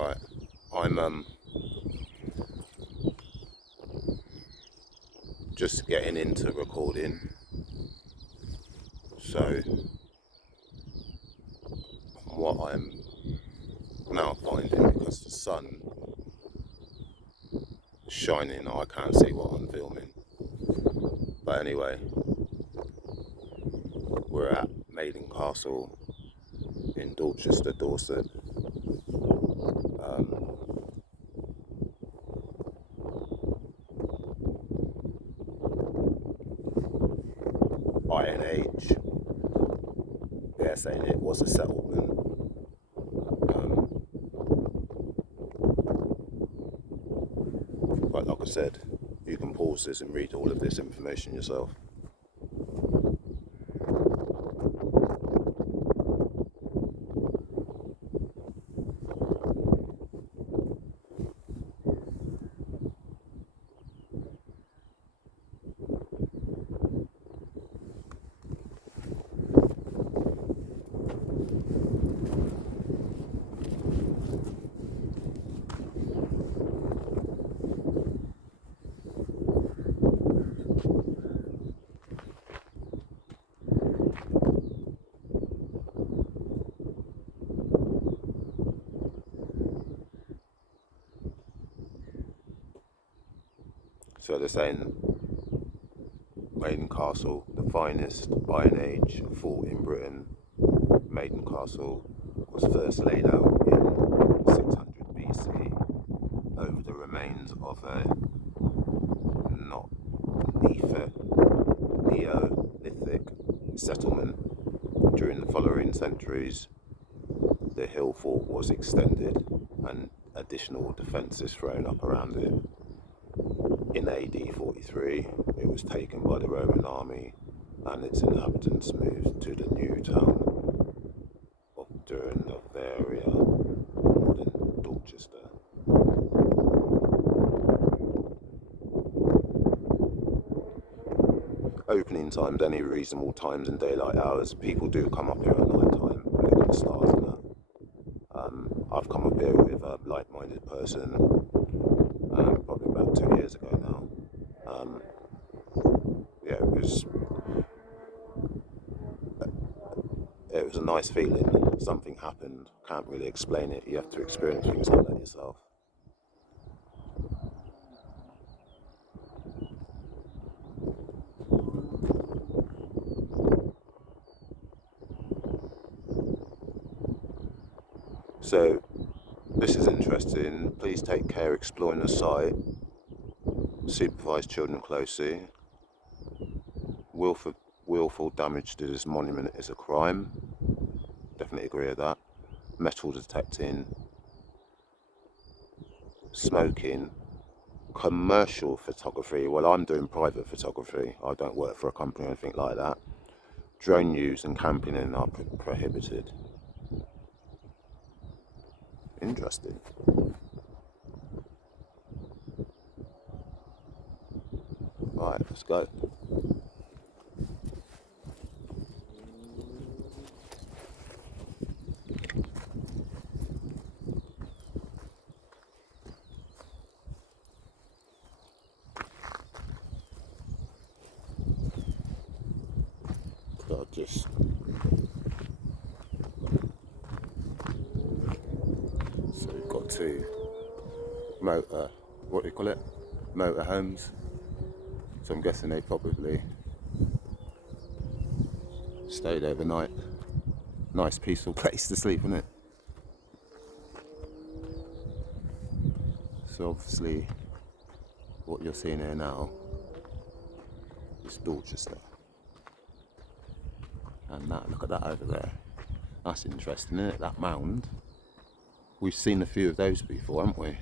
Right, I'm just getting into recording, so what I'm now finding, because the sun is shining, I can't see what I'm filming. But anyway, we're at Maiden Castle in Dorchester, Dorset. Iron Age, they're saying it was a settlement. But like I said, you can pause this and read all of this information yourself. So they're saying Maiden Castle, the finest Iron Age fort in Britain. Maiden Castle was first laid out in 600 BC over the remains of a Neolithic settlement. During the following centuries, the hill fort was extended and additional defences thrown up around it. In AD 43, it was taken by the Roman army and its inhabitants moved to the new town of Dorchester, modern Dorchester. Opening times, any reasonable times and daylight hours. People do come up here at night time and look at the stars and that. I've come up here with a like-minded person probably about 2 years ago now. Yeah, it was a nice feeling. Something happened. Can't really explain it. You have to experience things like that yourself. So this is interesting. Please take care exploring the site. Supervise children closely. Willful damage to this monument is a crime. Definitely agree with that. Metal detecting. Smoking. Commercial photography. Well, I'm doing private photography. I don't work for a company or anything like that. Drone use and camping are prohibited. Interesting. Right, let's go. So we've got two what do you call it? Motorhomes. So I'm guessing they probably stayed overnight. Nice peaceful place to sleep, isn't it? So obviously what you're seeing here now is Dorchester. And that, look at that over there. That's interesting, isn't it? That mound. We've seen a few of those before, haven't we?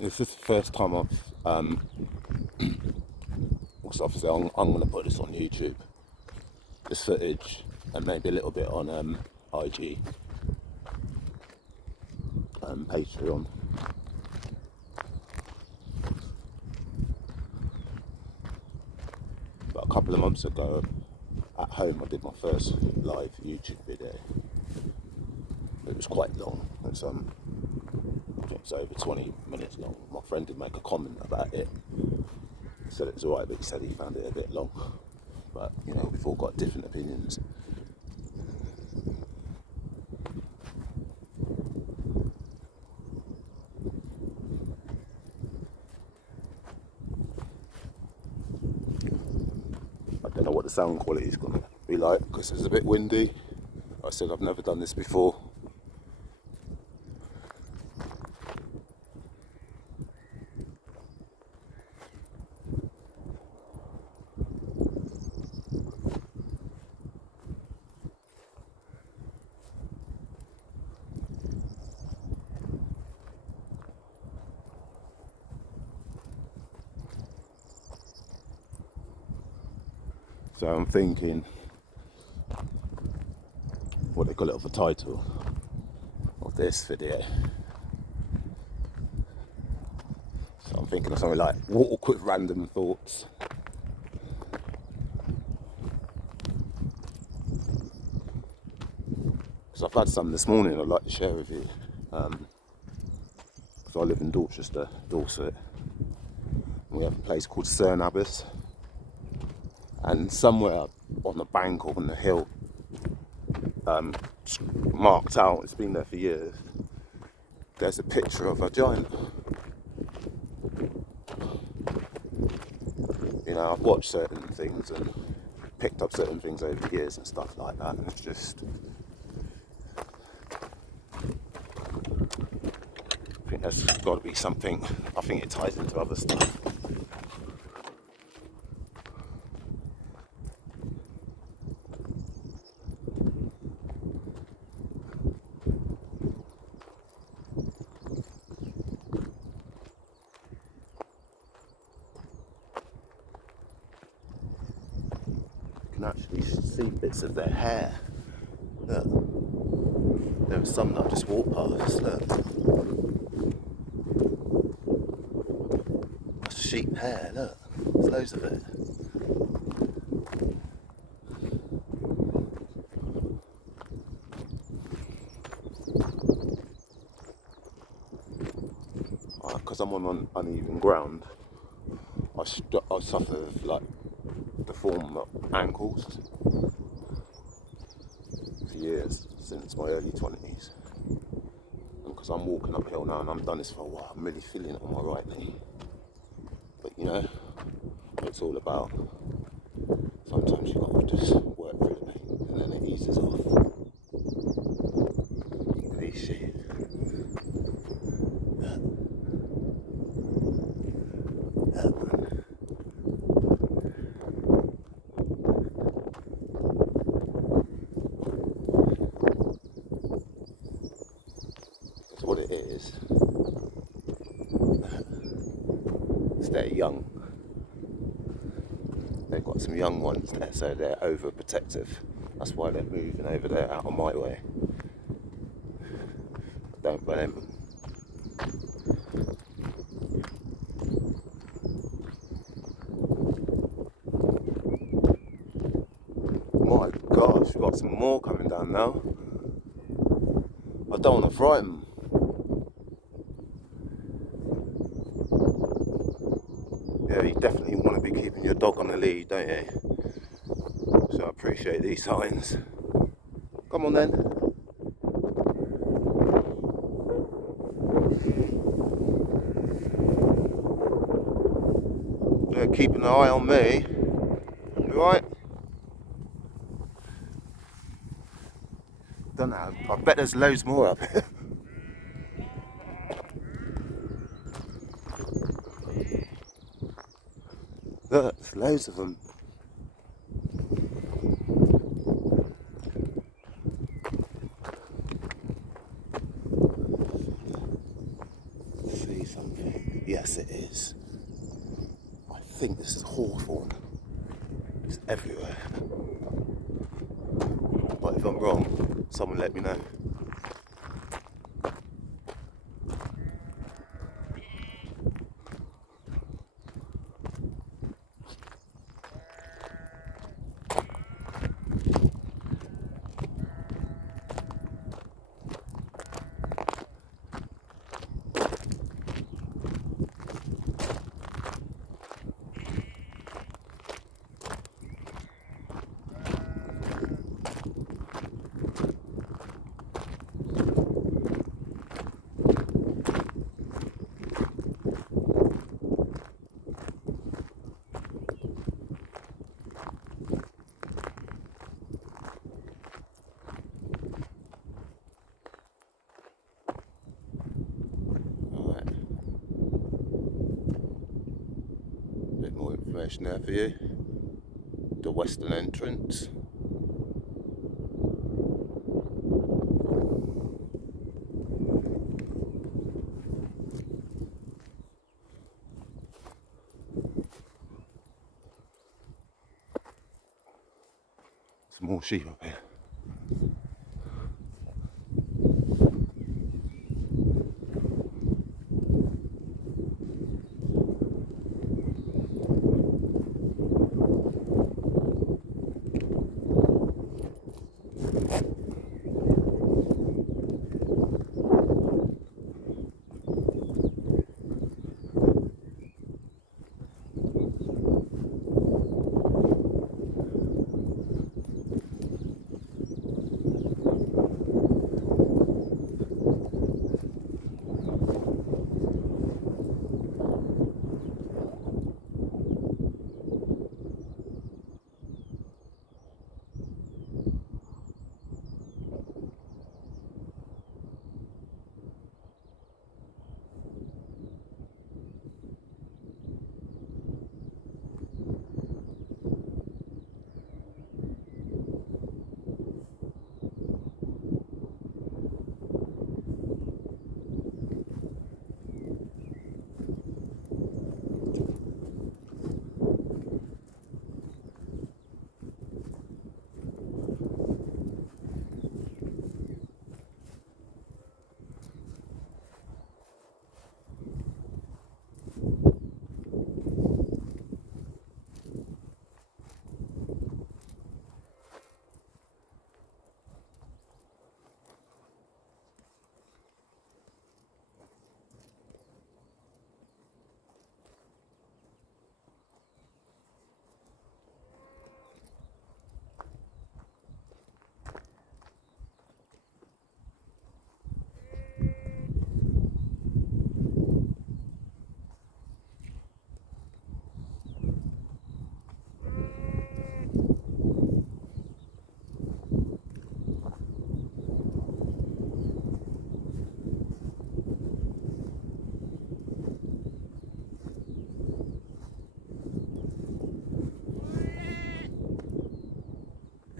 This is the first time I've because obviously I'm going to put this on YouTube, this footage, and maybe a little bit on IG, Patreon. But a couple of months ago, at home, I did my first live YouTube video. It was quite long. It's I think it's over 20 minutes long. My friend did make a comment about it. He said it was alright, but he said he found it a bit long. But you know, we've all got different opinions. I don't know what the sound quality is going to be like because it's a bit windy. I said I've never done this before. So I'm thinking, what they call it, of the title of this video. So I'm thinking of something like Walk with Random Thoughts. Because I've had some this morning I'd like to share with you. Because I live in Dorchester, Dorset. And we have a place called Cerne Abbas. And somewhere on the bank or on the hill, marked out, it's been there for years, there's a picture of a giant. You know, I've watched certain things and picked up certain things over the years and stuff like that, and it's just, I think there's got to be something. I think it ties into other stuff. You can actually see bits of their hair. Look. There are some that I just walked past. Look. That's sheep hair, look. There's loads of it. Because I'm on uneven ground, I suffer with like deformed ankles for years, since my early 20s. And because I'm walking uphill now and I've done this for a while, I'm really feeling it on my right knee. But you know, what it's all about. Sometimes you've got to just work through the pain and then it eases off. These sheep. What it is they're young. They've got some young ones there, so they're overprotective. That's why they're moving over there out of my way. Don't blame them. My gosh, we've got some more coming down now. I don't want to frighten them. Yeah, you definitely want to be keeping your dog on the lead, don't you? So I appreciate these signs. Come on then. They're keeping an eye on me. You right? Don't know. I bet there's loads more up here. Look, there's loads of them. See something? Yes, it is. I think this is hawthorn. It's everywhere. But if I'm wrong, someone let me know. Bit more information there for you. The western entrance. Some more sheep up here.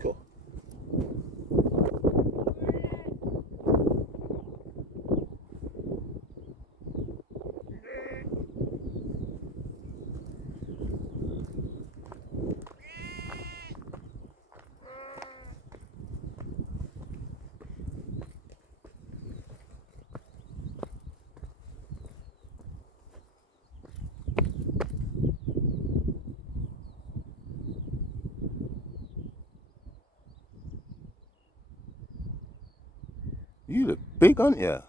Cool. You look big, aren't you?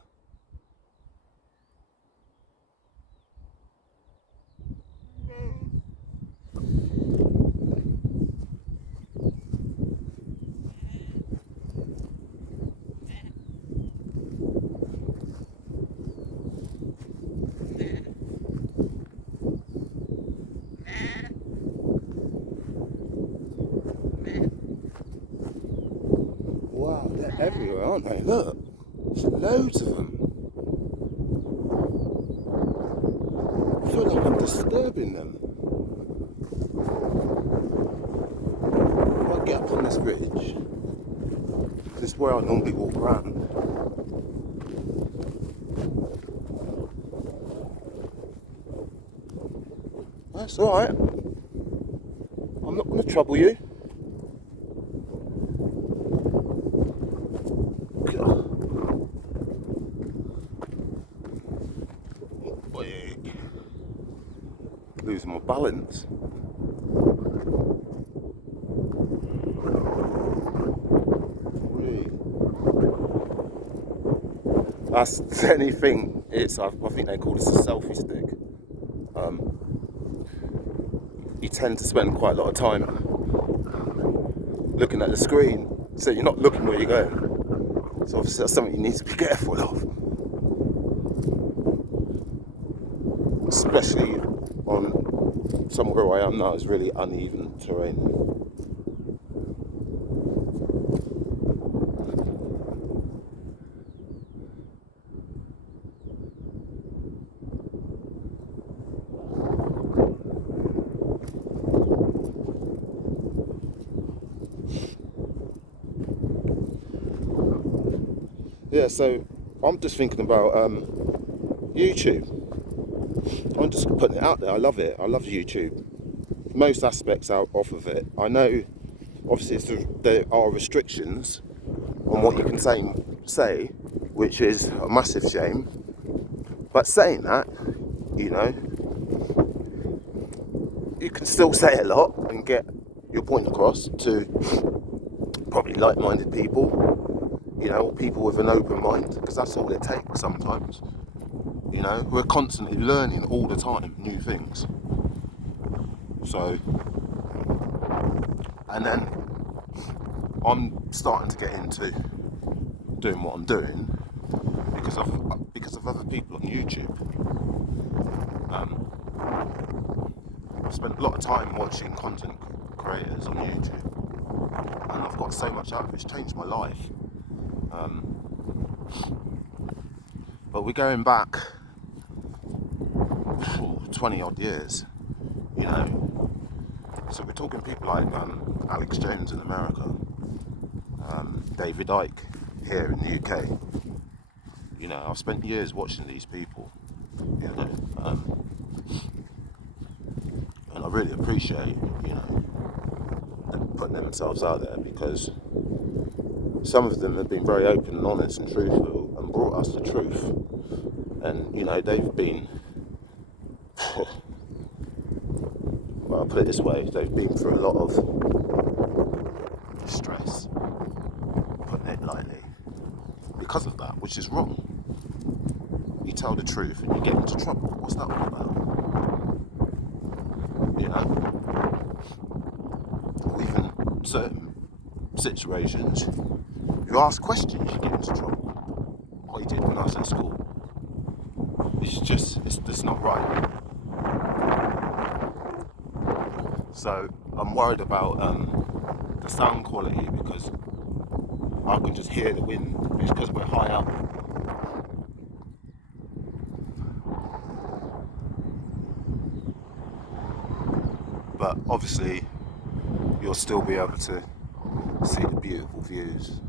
Wow, they're everywhere, aren't they? Look, there's loads of them. I feel like I'm disturbing them. If I get up on this ridge, this is where I normally walk around. That's alright. I'm not want to trouble you. Losing my balance. That's the only thing. I think they call this a selfie stick. You tend to spend quite a lot of time looking at the screen, so you're not looking where you're going. So obviously that's something you need to be careful of, especially on somewhere where I am now is really uneven terrain. Yeah, so I'm just thinking about YouTube. I'm just putting it out there. I love it. I love YouTube. Most aspects out off of it. I know, obviously, there are restrictions on what you can say, which is a massive shame. But saying that, you know, you can still say a lot and get your point across to probably like-minded people. You know, or people with an open mind, because that's all it takes sometimes. You know, we're constantly learning all the time new things. So, and then I'm starting to get into doing what I'm doing because of other people on YouTube. I've spent a lot of time watching content creators on YouTube, and I've got so much out of it. It's changed my life. But we're going back 20 odd years, you know. So we're talking people like Alex Jones in America, David Icke here in the UK. You know, I've spent years watching these people, you know, and I really appreciate, you know, them putting themselves out there, because some of them have been very open and honest and truthful and brought us the truth. And, you know, they've been, well, I'll put it this way, they've been through a lot of stress, putting it lightly, because of that, which is wrong. You tell the truth and you get into trouble. What's that all about? You know? Or even certain situations, you ask questions, you get into trouble. I did when I was at school. It's just not right. So I'm worried about the sound quality, because I can just hear the wind. It's because we're high up. But obviously you'll still be able to see the beautiful views.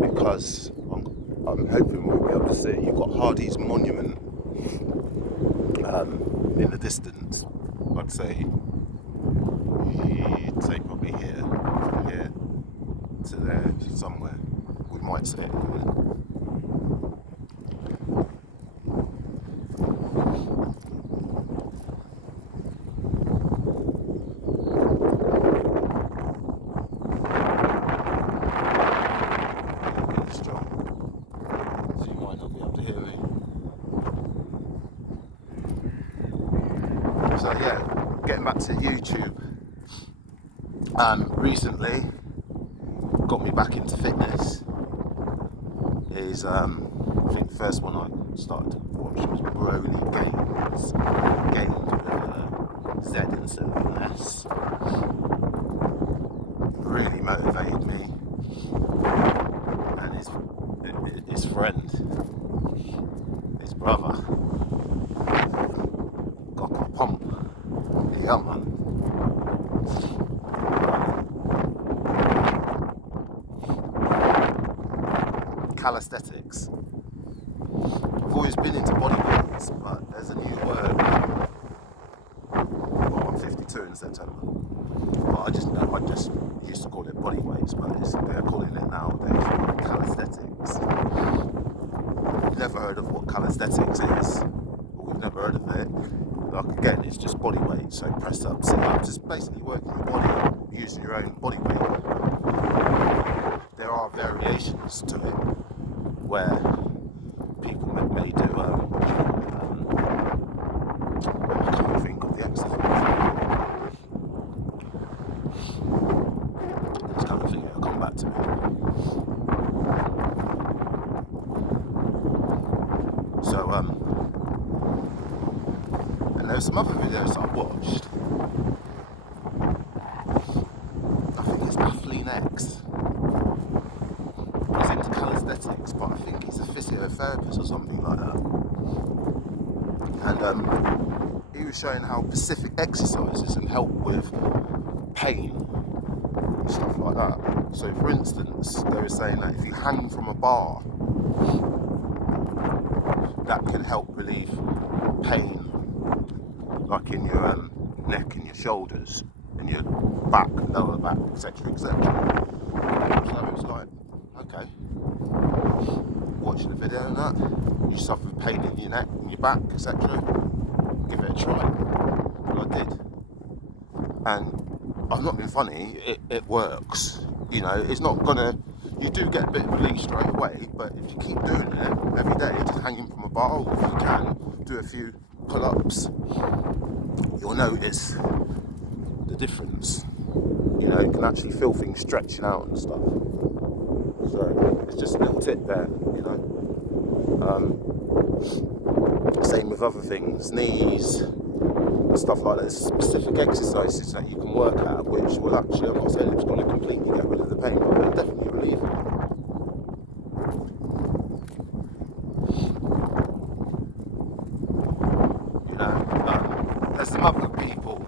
Because I'm hoping we'll be able to see. You've got Hardy's Monument in the distance. I'd say probably here, from here to there, somewhere. We might say it in a minute. So you might not be able to hear me. So yeah, getting back to YouTube. Recently got me back into fitness. Is I think the first one I started to watch was Broly Games. Games with a Z instead of an S. Really motivated me. And his friend, his brother, got a pump. Yeah, man. Calisthenics. I've always been into bodybuilding. weights, but there's a new word. Well, I'm 52 in September, but I just used to call it body weights, but they're calling it nowadays calisthenics. You've never heard of what calisthenics is, or you've never heard of it. Like, again, it's just body weight, so press up, sit up, just basically working your body using your own body weight. There are variations to it where people may do I can't think of the exercise. This kind of thing will come back to me. So and there's some other videos I watched. I think it's Kathleen X. He's into calisthenics, but I think he's a physiotherapist or something like that. And he was showing how specific exercises can help with pain and stuff like that. So, for instance, they were saying that if you hang from a bar, that can help relieve pain, like in your neck and your shoulders and your back, lower back, etc., etc. So it was like, okay, watching the video and that, you suffer pain in your neck and your back, etc., give it a try. And I did. And I've not been funny, it works. You know, it's not gonna, you do get a bit of relief straight away, but if you keep doing it every day, just hanging from a bar, or if you can, do a few pull-ups, you'll notice the difference. You know, you can actually feel things stretching out and stuff. So it's just a little tip there, you know. Same with other things, knees and stuff like that. There's specific exercises that you can work at, which will actually, I'm not saying it's going to completely get rid of the pain, but it'll definitely relieve it. You know, there's some other people,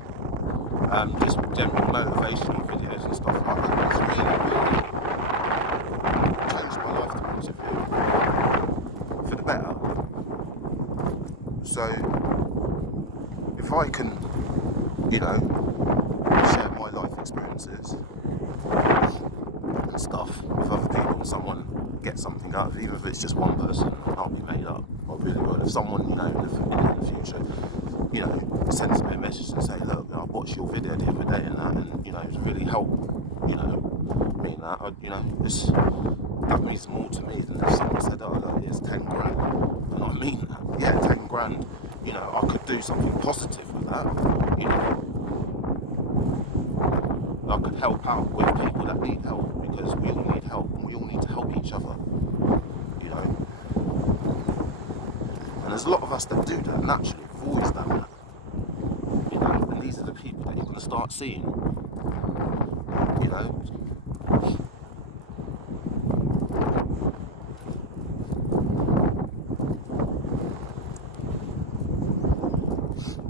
just general motivational videos and stuff like that. It's really, really changed my life, to be honest with you, for the better. So, if I can, you know, share my life experiences and stuff with other people, and someone gets something out of it, even if it's just one person, I'll be made up. I really will. If someone, you know, in the future, you know, sends me a message and say, look, I watched your video the other day and that, and, you know, it really helped, you know, me and that, you know, that means more to me than if someone said, oh, look, here's 10 grand. And I mean that. Yeah, 10 grand. You know, I could do something positive with that. You know, I could help out with people that need help, because we all need help and we all need to help each other. You know, and there's a lot of us that do that naturally. We've always done that. You know, and these are the people that you're going to start seeing. You know.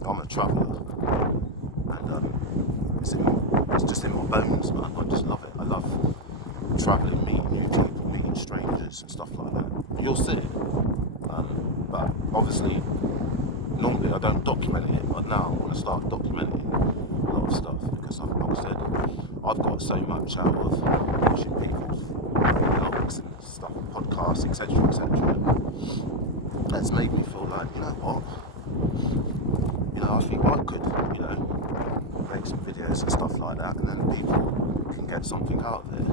I'm a traveller, and it's just in my bones, man. I just love it. I love travelling, meeting new people, meeting strangers and stuff like that. You'll see it, but obviously, normally I don't document it, but now I want to start documenting a lot of stuff, because like I said, I've got so much out of watching people's vlogs and stuff, podcasts, etc., etc. That's made me feel like, you know what? You know, I think I could, you know, make some videos and stuff like that, and then people can get something out of it.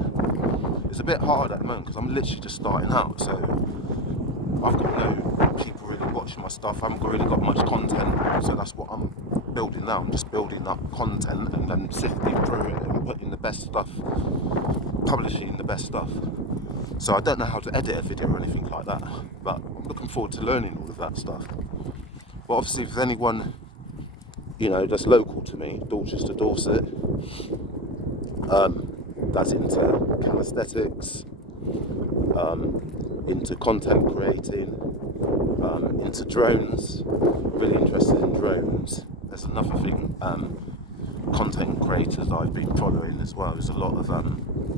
It's a bit hard at the moment because I'm literally just starting out, so I've got no people really watching my stuff. I haven't really got much content, so that's what I'm building now. I'm just building up content and then sifting through it and putting the best stuff, publishing the best stuff. So I don't know how to edit a video or anything like that, but I'm looking forward to learning all of that stuff. But obviously, if anyone, you know, that's local to me, Dorchester, Dorset, that's into calisthenics, into content creating, into drones, really interested in drones. There's another thing, content creators I've been following as well. There's a lot of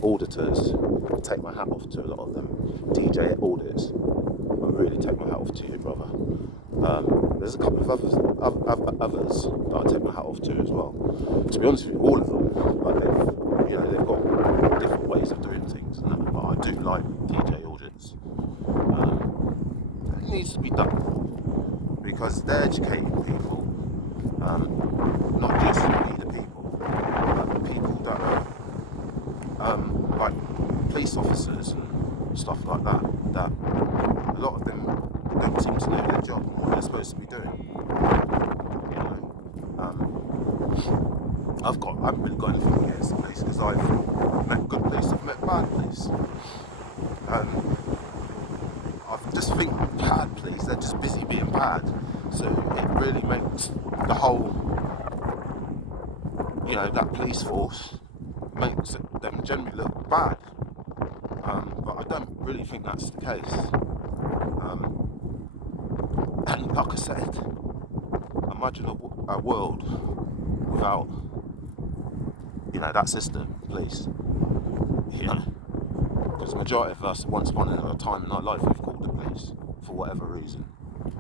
auditors. I take my hat off to a lot of them. DJ audits. I really take my hat off to you, brother. There's a couple of others that I take my hat off to as well. To be honest with you, all of them, but they've got different ways of doing things, and that. But I do like DJ audits. It needs to be done because they're educating people, not just the people, but people that are like police officers and stuff like that. That a lot of them don't seem to know their job and what they're supposed to be doing. I haven't really got anything against the police because I've met good police, I've met bad police. I just think bad police, they're just busy being bad. So it really makes the whole, that police force makes them generally look bad. But I don't really think that's the case. And like I said, imagine a world without, that system, police. Because the majority of us, once upon a time in our life, we've called the police for whatever reason,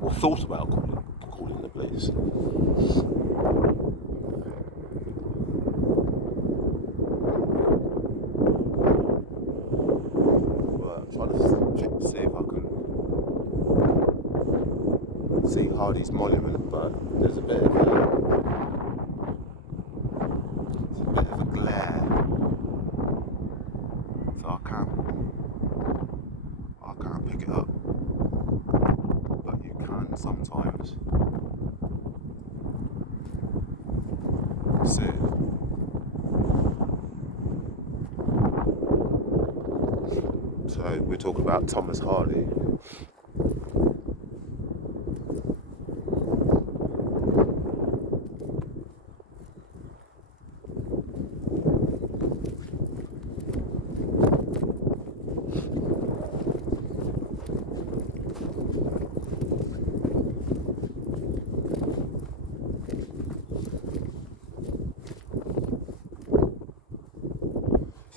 or thought about calling the police. Well, I'm trying to see if I can see Hardy's monument, but there's a bit of a glare, so I can't pick it up, but you can sometimes see it. So we're talking about Thomas Hardy.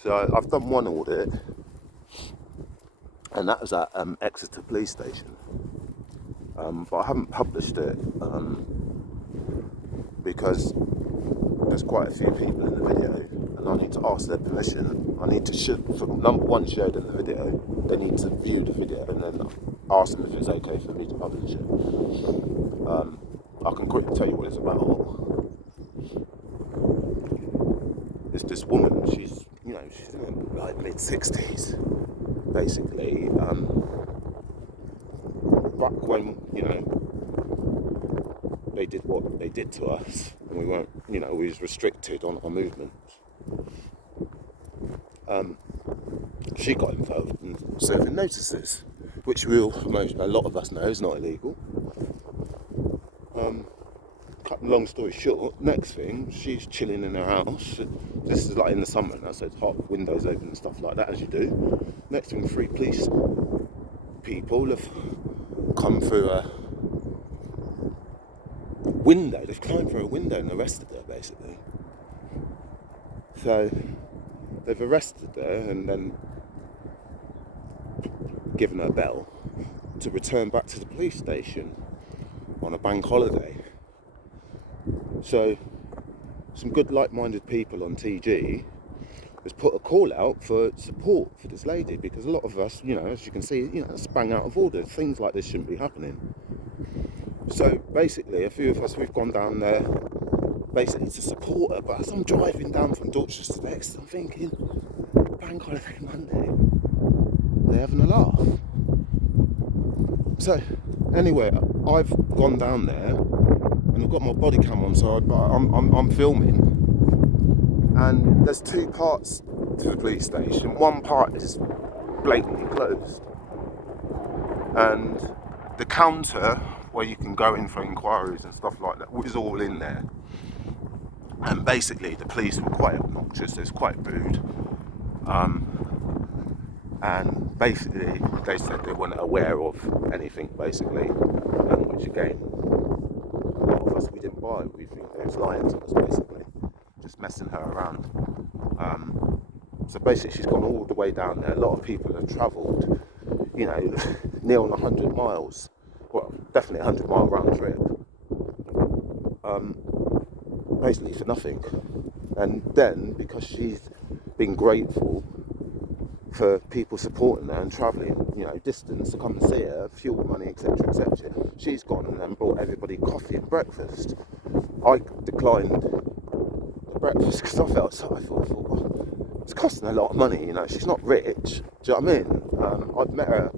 So I've done one audit, and that was at Exeter Police Station, but I haven't published it because there's quite a few people in the video, and I need to ask their permission. I need to number one, share them the video. They need to view the video, and then ask them if it's okay for me to publish it. I can quickly tell you what it's about. It's this woman. She's in her mid-60s, basically. Back when they did what they did to us, and we weren't, we was restricted on our movements. She got involved in serving notices, which a lot of us know is not illegal. Long story short, next thing, she's chilling in her house. This is like in the summer now, so it's hot, windows open and stuff like that, as you do. Next thing, 3 police people have come through a window. They've climbed through a window and arrested her, basically. So they've arrested her and then given her bail to return back to the police station on a bank holiday. So some good like-minded people on TG has put a call out for support for this lady, because a lot of us, as you can see, it's bang out of order. Things like this shouldn't be happening. So basically, a few of us, we've gone down there basically to support her. But as I'm driving down from Dorchester to Dorset, I'm thinking, bank holiday Monday, they're having a laugh. So anyway, I've gone down there and I've got my body cam on, so I'm filming. And there's 2 parts to the police station. One part is blatantly closed, and the counter where you can go in for inquiries and stuff like that was all in there. And basically the police were quite obnoxious. It was quite rude. And basically they said they weren't aware of anything, basically, which again, a lot of us, we didn't buy it. We think they was lying to us, basically, just messing her around. So basically she's gone all the way down there. A lot of people have travelled, near on 100 miles well, definitely 100-mile round trip, basically for nothing. And then, because she's been grateful for people supporting her and travelling, distance to come and see her, fuel money, etc., etc., she's gone and then brought everybody coffee and breakfast. I declined the breakfast because I thought, well, it's costing a lot of money. She's not rich. Do you know what I mean? I've met her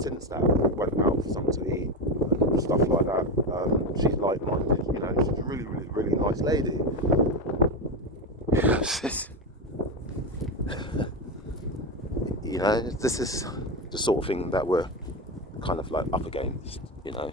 since that. We went out for something to eat and stuff like that. She's like-minded. She's a really, really, really nice lady. This is the sort of thing that we're kind of like up against. Do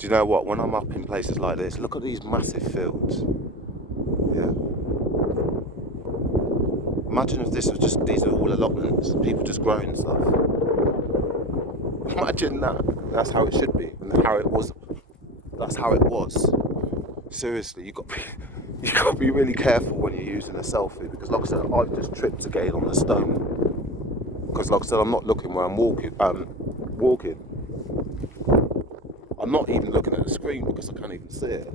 you know what? When I'm up in places like this, look at these massive fields. Yeah. Imagine if this was just, these are all allotments, people just growing stuff. Imagine that. That's how it should be, and how it was. That's how it was. Seriously, you got to be really careful when you're using a selfie, because, like I said, I've just tripped again on the stone. Because, like I said, I'm not looking where I'm walking. I'm not even looking at the screen because I can't even see it.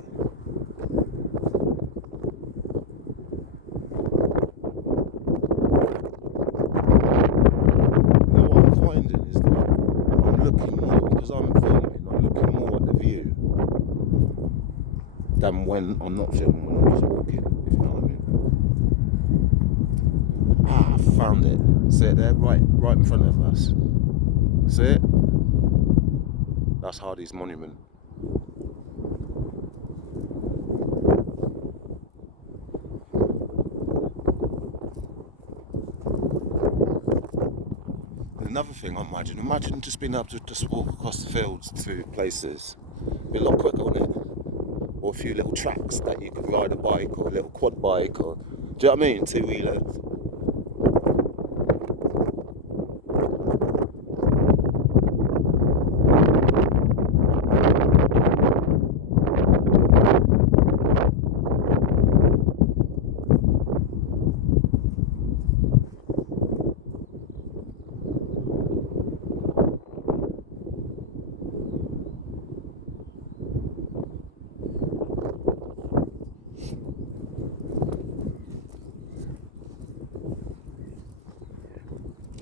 What I'm finding is that I'm looking more, because I'm filming, I'm looking more at the view than when I'm not filming, when I'm just walking, if you know what I mean. I found it. See it there? Right in front of us. See it? That's Hardy's monument. Another thing I imagine just being able to just walk across the fields to places. Be a lot quicker, wouldn't it? Or a few little tracks that you could ride a bike, or a little quad bike, or, do you know what I mean? Two-wheelers.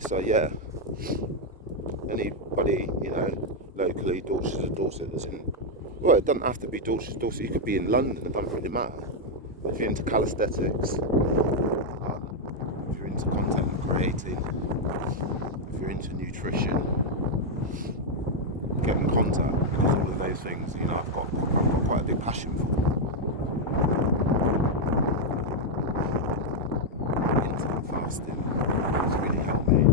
So yeah, anybody, locally, Dorset that's in, well, it doesn't have to be Dorset, you could be in London, it doesn't really matter. But if you're into calisthenics, if you're into content creating, if you're into nutrition, get in contact, because all of those things, I've got quite a big passion for. Intermittent fasting has really helped me.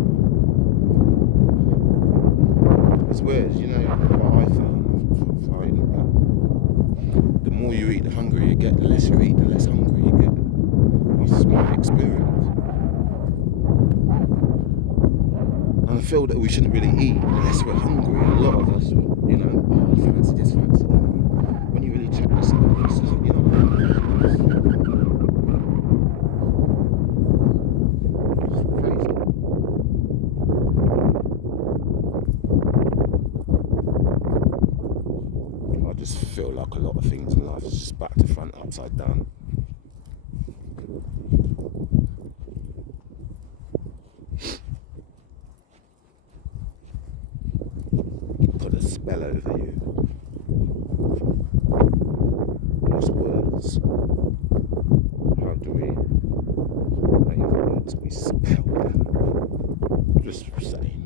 It's weird, what I find that the more you eat, the hungrier you get. The less you eat, the less hungry you get. This is my experience. And I feel that we shouldn't really eat unless we're hungry. And a lot of us, fancy this, fancy that. When you really check yourself, it's just, I just feel like a lot of things in life is just back to front, upside down. Put a spell over you. Those words. How do we make words we spell them? Just saying.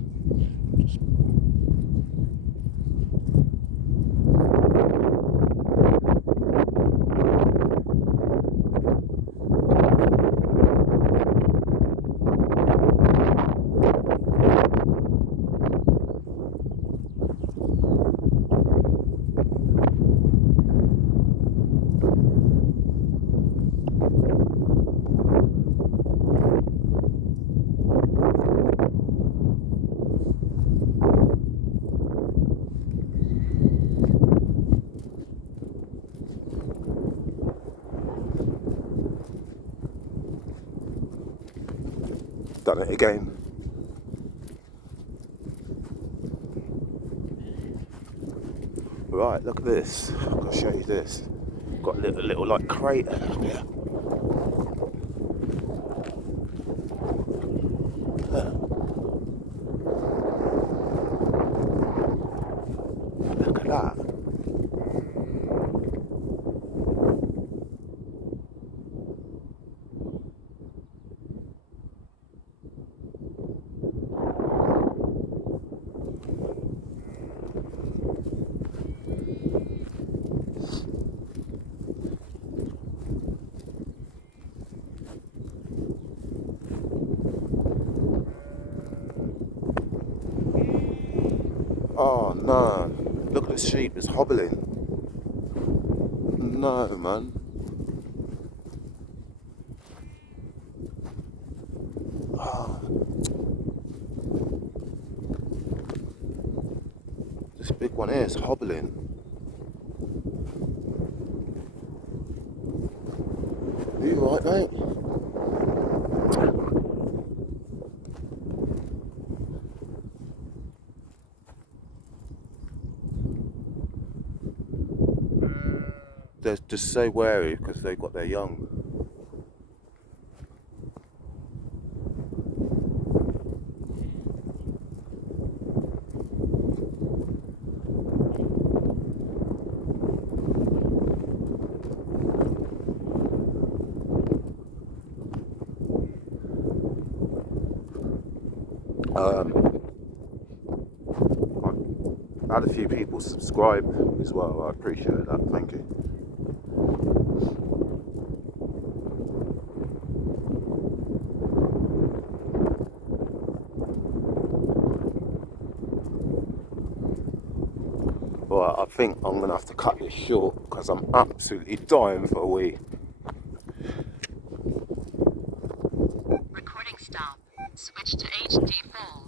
done it again. Right, look at this. I've got to show you this. Got a little like crater up here. Look at that. Oh no, look at the sheep, it's hobbling. No, man. Oh. This big one here is hobbling. Are you alright, mate? Just stay wary because they've got their young. I had a few people subscribe as well. I appreciate that. Thank you. Well, I think I'm going to have to cut this short because I'm absolutely dying for a wee. Recording stop. Switch to HD4.